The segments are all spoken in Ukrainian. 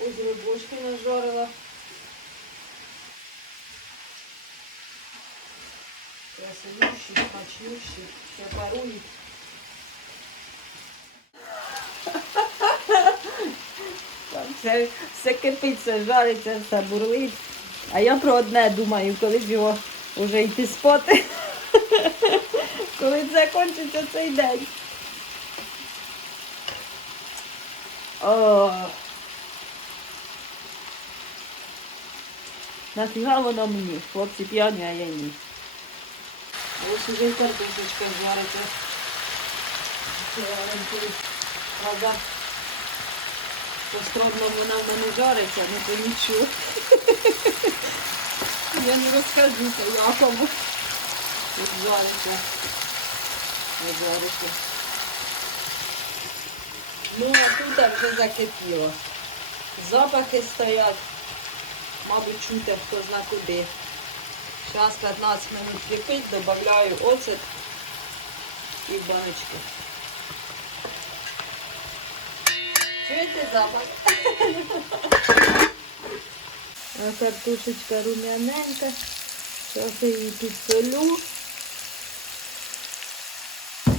Ось рибочки нажарила. Красивіші, смачніші, ще парують. Все, все кипить, все жариться, все бурлить. А я про одне думаю, коли ж його вже йти спати. коли закінчиться цей день. О. Нафіга воно мені? Хлопці п'яні, а я ні. Ось уже картошечка жариться. Правда, по-скромному вона в мене жариться, ну то нічого. Я не розкажу, то якому. Тут жариться. Не жариться. Ну, а тут вже закипіло. Запахи стоять. Мабуть, чути, хто зна куди. Зараз 15 минут кипить, додаю оцет і баночки. Чуєте запах? А картошечка рум'яненька. Зараз я її підсолю.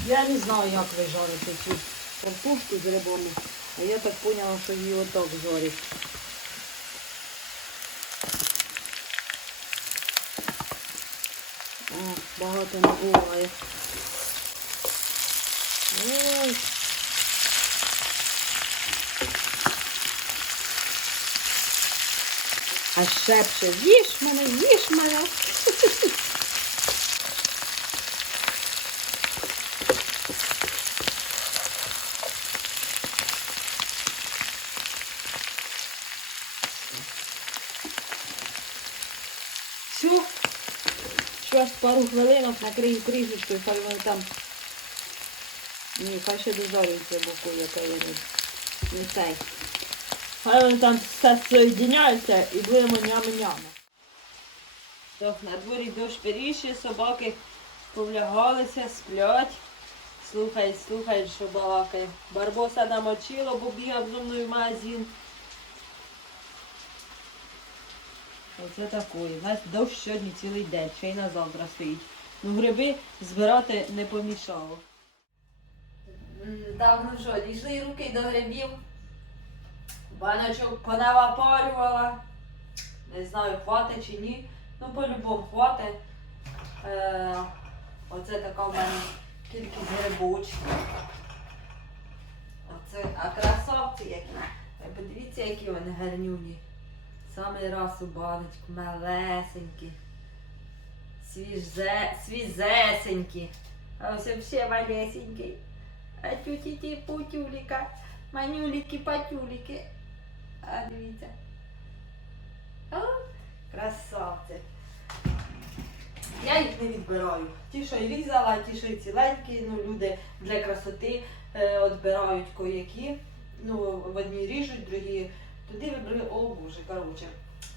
Я не знаю, як ви жарите цю картошку з рибами, а я так поняла, що її отак жарять. О, багато не буває. Ой. А шепче, їж мене, їж мене. Все. Зараз пару хвилинок накрию кришечкою, хай вони там. Ні, хай ще дозорюється боку, яка є не, цей. Хай вони там все соєдиняються і будемо нями-нями. Так, на дворі дощ періше, собаки повлягалися, сплять. Слухай, слухай, що балакає. Барбоса намочило, бо бігав зо мною в магазин. Оце такої. У нас дощ сьогодні цілий день, ще й на завтра стоїть. Ну, гриби збирати не помішало. Так, ну що, дійшли руки до грибів. Баночок понавапарювала. Не знаю, хватить чи ні. Ну, по-любому хватить. Е, оце така в мене кількість грибочків. Оце, а красавці які. Подивіться, які вони гарнюні. Самий раз у баночку, малесенькі. Свіже, свіжесенькі. А ось взагалі малесенький. А тюті путюліка. Манюліки, патюліки. А дивіться. О, красавці. Я їх не відбираю. Ті, що і різала, ті, що і ціленькі, ну, люди для красоти е, відбирають коякі. Ну, в одні ріжуть, другі туди вибрали. О боже, коротше.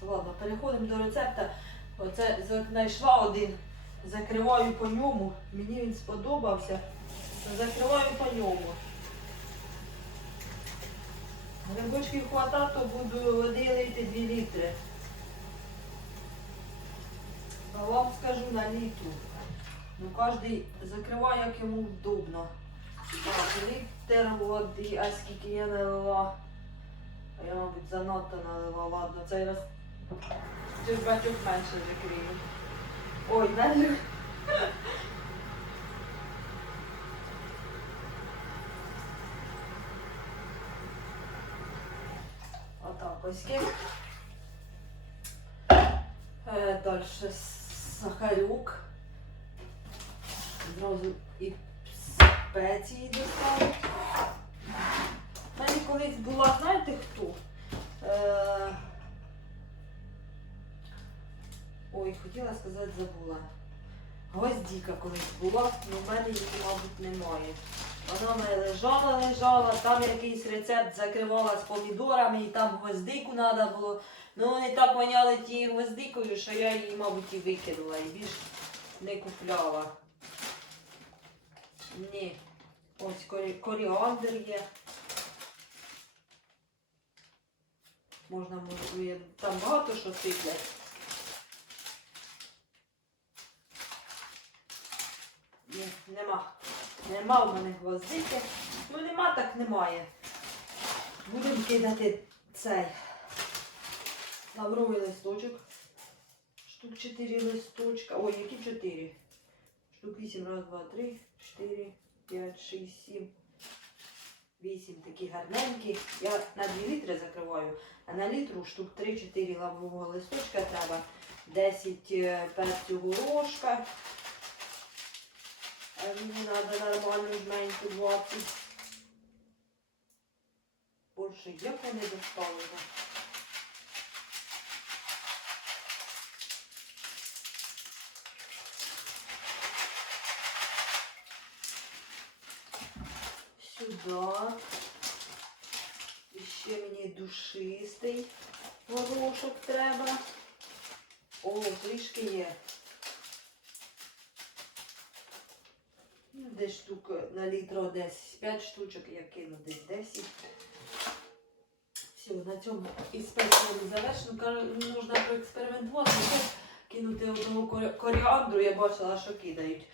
Ладно, переходимо до рецепта. Оце знайшла один. Закриваю по ньому. Мені він сподобався. Закриваю по ньому. Грибочків хвата, то буду води лити 2 літри. А вам скажу на літру. Ну, кожен закриває, як йому удобно. Так, літр води, а скільки я налила. А я, мабуть, занадто налила. Ладно, цей раз цих батьок менше закрию. Ой, навіть. Отак ось ким. Е, Далі сахарюк. Зразу і спеції доставив. У мене колись була, знаєте хто? Е, Ой, хотіла сказати, забула. Гвоздіка колись була, але в мене її, мабуть, немає. Вона в мене лежала, лежала, там якийсь рецепт закривала з помідорами і там гвоздику треба було. Ну вони так воняли тією гвоздикою, що я її, мабуть, і викинула і більш не купляла. Ні. Ось корі- коріандр є. Можна можливо, там багато що сиплять. Ні, нема. Нема в мене гвоздики. Ну нема, так немає. Будемо кидати цей лавровий листочок. Штук 4 листочка. Ой, які 4? Штук 8, раз, два, три, 4, 5, 6, 7. 8 такі гарненькі. Я на 2 літри закриваю, а на літру штук 3-4 лаврового листочка треба. 10 е, перцю горошка. Треба нормально жменьку 20. Больше як не достали. І ще мені душистий горошок треба. О, трішки є. Ну, Десь штук на літро десь 5 штучок я кину десь 10. Все, на цьому і спеціально завершено. Кажу, можна проекспериментувати. Кинути одного коріандру, я бачила, що кидають.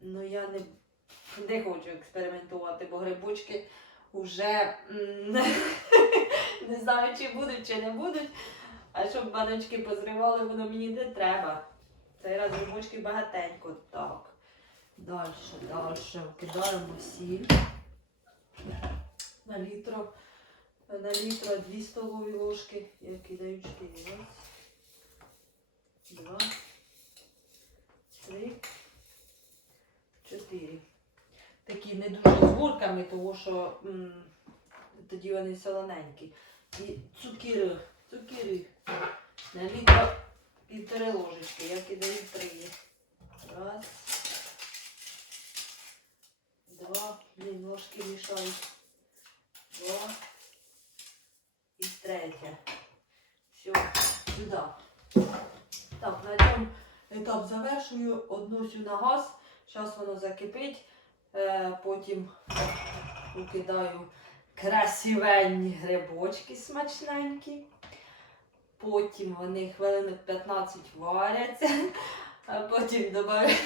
Ну я не, не хочу експериментувати, бо грибочки вже не знаю, чи будуть, чи не будуть. А щоб баночки позривали, воно мені не треба. Цей раз грибочки багатенько. Так. Далі, далі. Кидаємо сіль. На літро. На літро 2 столові ложки. Я кидаю 4. Раз. Два. Три. Чотири. Такі не дуже з гурками, тому що м, тоді вони солоненькі. І цукіри. Цукіри. На літро півтори ложечки. Я кидаю три. Раз. Два. Блін, ложки мішають. Два. І третє. Все, сюди. Так, на цьому етап завершую. Односю на газ. Зараз воно закипить. Е, потім покидаю красивенні грибочки смачненькі. Потім вони хвилинок 15 варяться, а потім добавляю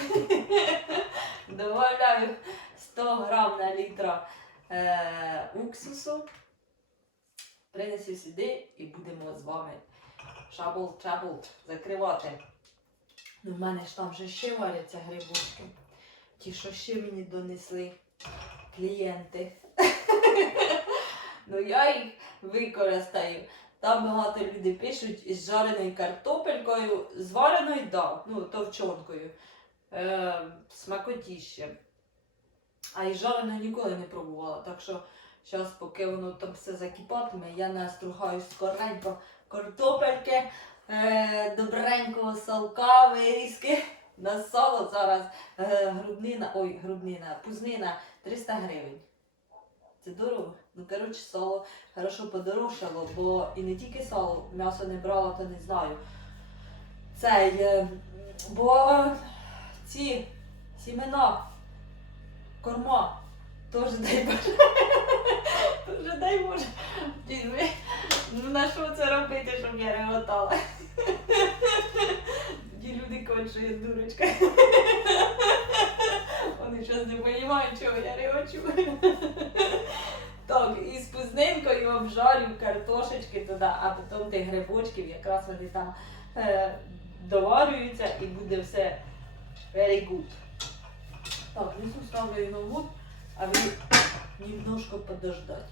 100 грам на літра е, уксусу. Принесу сюди і будемо з вами шабл чабл закривати. Ну, в мене ж там вже ще варяться грибочки. Ті, що ще мені донесли клієнти. ну я їх використаю. Там багато людей пишуть із жареною картопелькою, з вареною, да, ну, товчонкою. Е, смакотіще. А із жареною ніколи не пробувала. Так що зараз, поки воно там все закипатиме, я настругаю скоренько картопельки, е, добренького салка, вирізки. На сало зараз е, груднина, ой, груднина, пузнина 300 гривень. Це дорого. Ну, коротше, сало хорошо подорожчало, бо і не тільки сало, м'ясо не брала, то не знаю. Цей, бо ці сімена, корма, теж дай Боже. Теж дай Боже. Ну на що це робити, щоб я реготала? Тоді що я дурочка. Вони щось не розуміють, чого я регочу. Так, і з пузнинкою обжарю картошечки туди, а потім тих грибочків, якраз вони там е, доварюються і буде все very good. Так, несу ставлю його в а ви немножко подождать.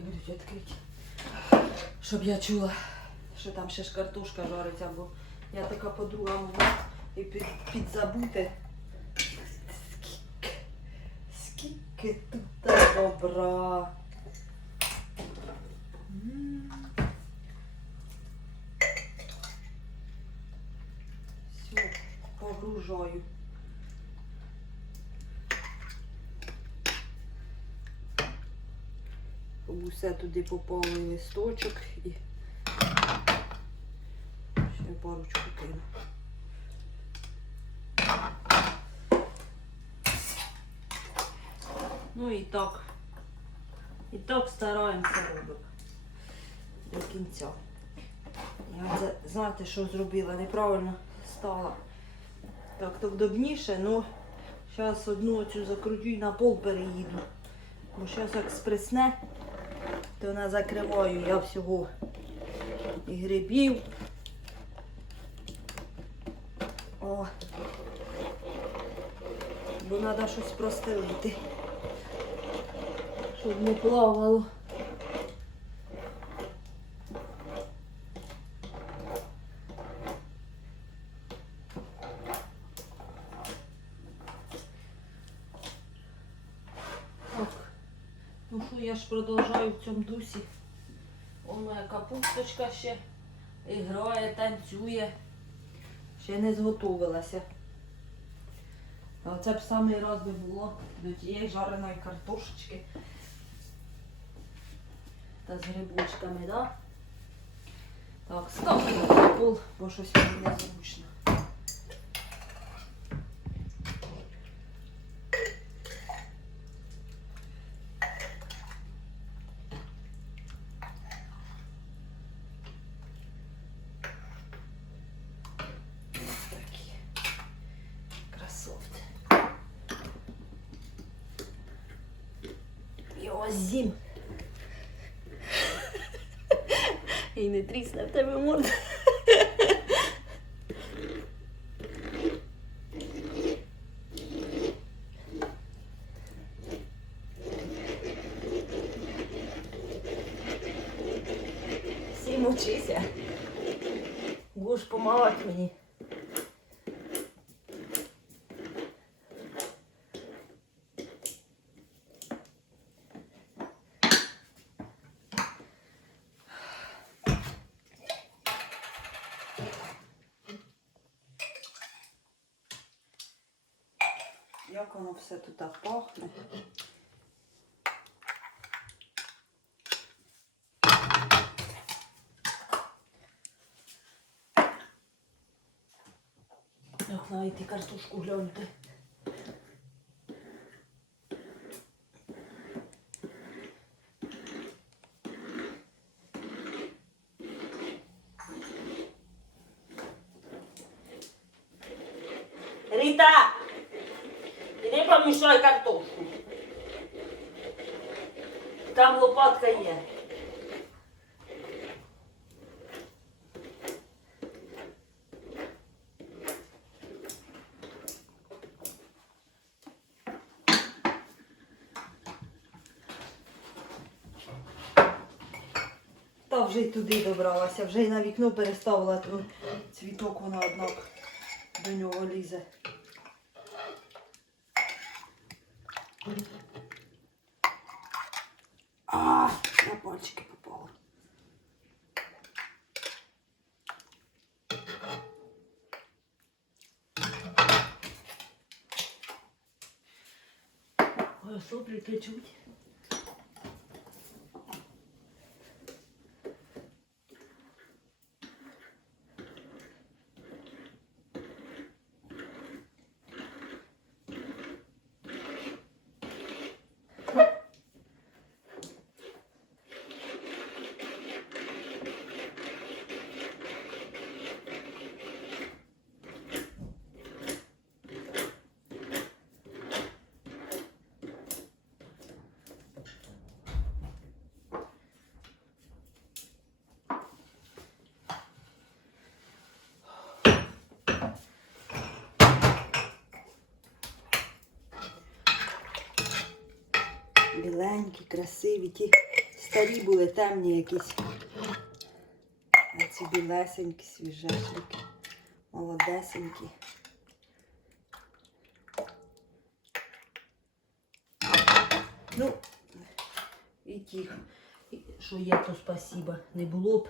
Хай будуть відкриті. Щоб я чула, що там ще ж картошка жариться, бо я така подруга могла і під, підзабути. Скільки, скільки тут добра. усе туди попало і і ще парочку кину. Ну і так. І так стараємося робити до кінця. Я це, знаєте, що зробила? Неправильно стала. Так, то вдобніше, ну, але зараз одну оцю закручу і на пол переїду. Бо зараз як спресне то не закриваю я всього і грибів. О. Бо треба щось простелити. Щоб не плавало. Так. Цьому дусі. О, моя капусточка ще грає, танцює. Ще не зготовилася. А це б самий раз би було до тієї жареної картошечки. Та з грибочками, да? Так, на пол, бо щось мені незручно. Такі красоти. І ось зім. І не трісне в тебе морда. Сім. Будеш помагати мені. Як воно все тут пахне. Навіть картошку гляньте. Рита! Іди помішай картошку. Там лопатка є. Та вже й туди добралася, вже й на вікно переставила то цвіток, вона однак до нього лізе. А, на пальчики попало. Соплі течуть. Біленькі, красиві, ті старі були темні якісь. А ці білесенькі, свіжесенькі, молодесенькі. Ну, і ті, що є, то спасіба. Не було б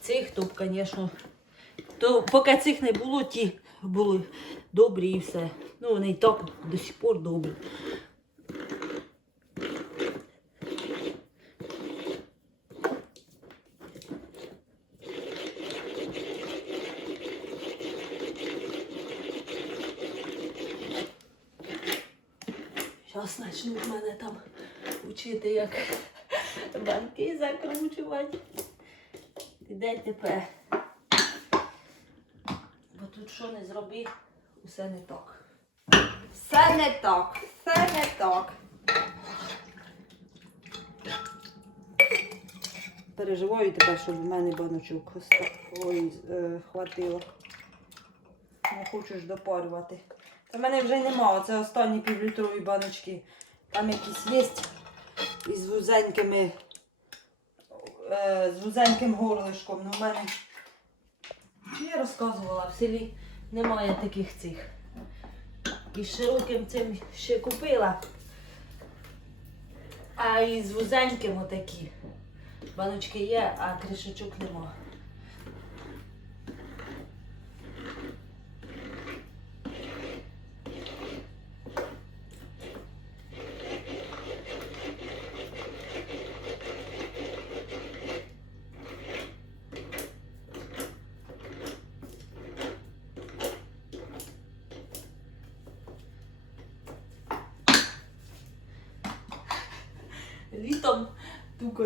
цих, то б, звісно, то поки цих не було, ті були добрі і все. Ну, вони і так до сих пор добрі. Зараз почнуть мене там вчити, як банки закручувати. Іде тепер. Бо тут що не зроби, усе не так. Все не так, все не так. Переживаю тепер, щоб в мене баночок ой, е, хватило. Не хочу ж допарювати. Та мене вже й нема, оце останні півлітрові баночки. Там якісь є із вузенькими, е, з вузеньким горлишком. Ну, в мене Чи я розказувала, в селі немає таких цих. І з широким цим ще купила. А із вузеньким отакі. Баночки є, а кришечок нема.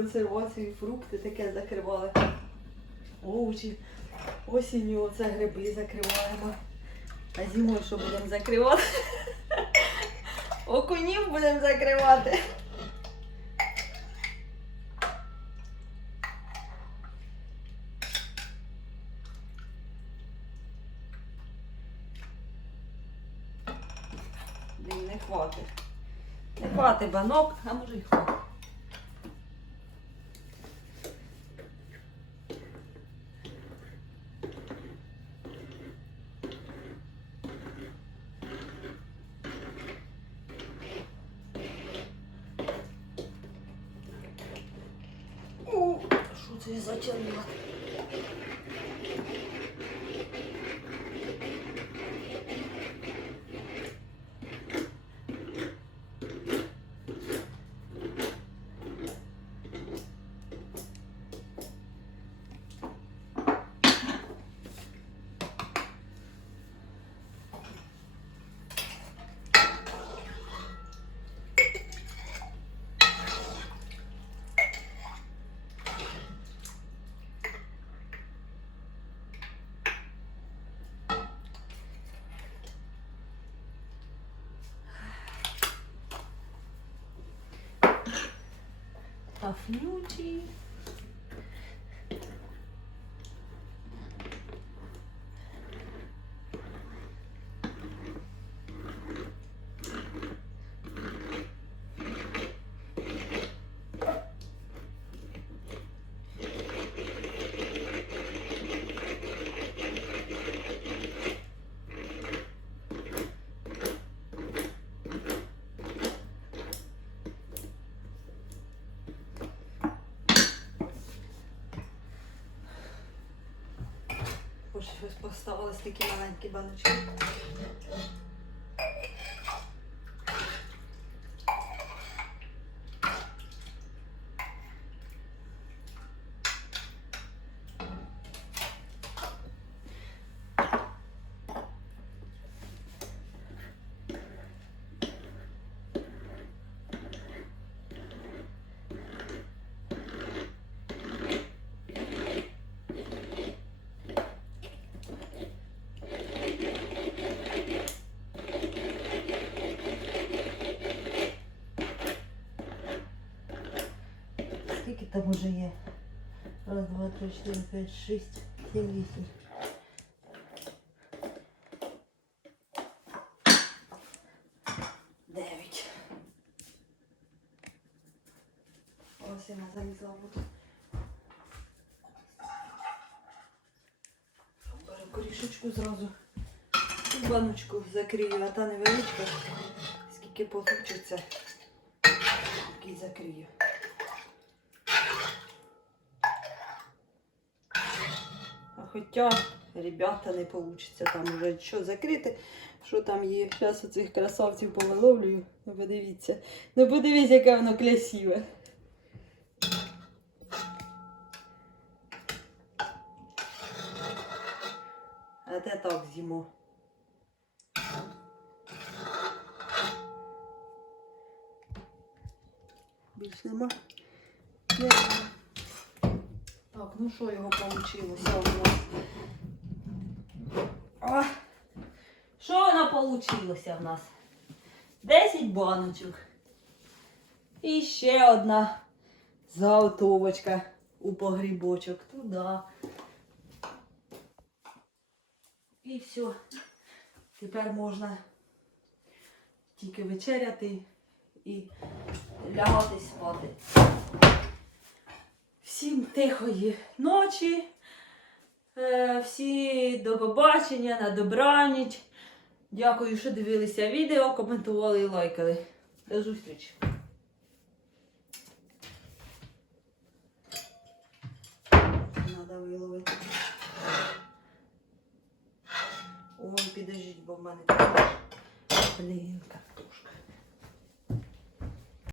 Консервацію, фрукти таке закривали. Овочі. Осінню оце гриби закриваємо. А зимою що будемо закривати? Окунів будемо закривати. Не хватить. Не хватить банок, а може й хватить. У, Що це я затягнула? Тафнючі. Боже, щось поставились такі маленькі баночки. Скільки там уже є? Раз, два, три, чотири, п'ять, шість, сім, вісім. Дев'ять. Ось я залізла тут. Беру корішечку зразу. Тут баночку закрию, а та невеличка. Скільки получиться, такий закрию. Хоча, ребята, не вийде там вже що закрити, що там є. Зараз оцих красавців повиловлюю. Ну подивіться. Ну подивіться, яке воно красиве. А те так з'їмо. Більш. Нема. Так, ну що його вийшло у нас? Що воно получилося в нас? 10 баночок. І ще одна заготовочка у погрібочок. Туди. І все. Тепер можна тільки вечеряти і лягати спати. Всім тихої ночі. Е, Всі до побачення, на добраніч. Дякую, що дивилися відео, коментували і лайкали. До зустрічі. Надо виловити. Ой, підождіть, бо в мене. Блін,